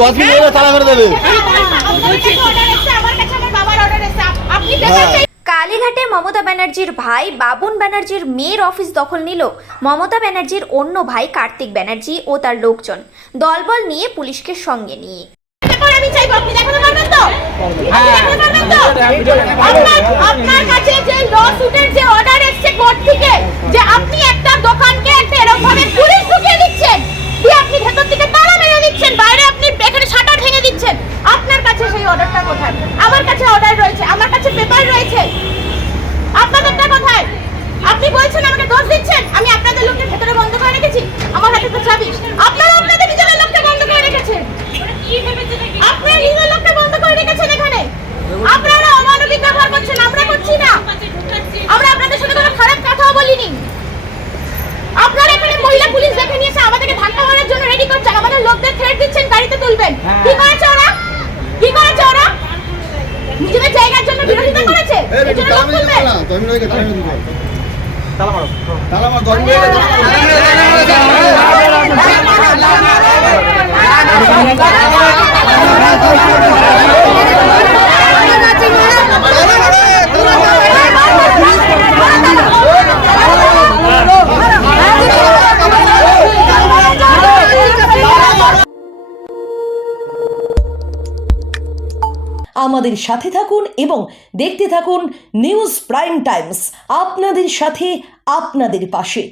10 minute তালা মেরে দেবে। কালীঘাটে মমতা ব্যানার্জির ভাই বাবুন ব্যানার্জির মেয়ের অফিস দখল নিল মমতা ব্যানার্জির অন্য ভাই কার্তিক ব্যানার্জি ও তার লোকজন দলবল নিয়ে পুলিশকে সঙ্গে নিয়ে। আপনার কাছে যে লসুটের যে অর্ডার এসেছে কোর্ট থেকে যে আপনি একটা দোকানকে একটা এরকম ভাবে পুলিশ ঢুকিয়ে দিচ্ছেন, দিয়ে আপনি ভেতর থেকে তালা মেরে দিচ্ছেন, বাইরে আপনি এখানে শাটার ভেঙে দিচ্ছেন, আপনার কাছে সেই অর্ডারটা কোথায়? আমার কাছে অর্ডার রয়েছে, আমার কাছে পেপার রয়েছে, আপনাদেরটা কোথায়? আপনি বলছেন আমাকে দোষ দিচ্ছেন, আমি আপনাদের লোককে ভেতরে বন্ধ করে রেখেছি, আমার হাতে তো চাবি, আপনারা আপনাদের নিজেদের লোককে বন্ধ করে রেখেছেন, আপনারা নিজেদের লোককে বন্ধ করে রেখেছেন এখানে, আপনারা অমানবিক ব্যবহার করছেন, আমরা করছি না, আমরা আপনাদের সাথে কোনো খারাপ কথাও বলিনি, আপনারা এখানে মহিলা পুলিশ দেখে নিয়েছে আমাদেরকে ধাক্কা মারার জন্য রেডি করছেন, আমাদের লোকদের থ্রেট দিচ্ছেন গাড়িতে তুলবেন, কি করেছে ওরা? কি করেছে ওরা? নিজেদের জায়গার জন্য বিরোধিতা করেছে, এজন্য লোক তুলবে। তালা মারো, তালা মারো, 10 মিনিট আমাদের সাথে থাকুন এবং দেখতে থাকুন নিউজ প্রাইম টাইমস, আপনাদের সাথে আপনাদের পাশে।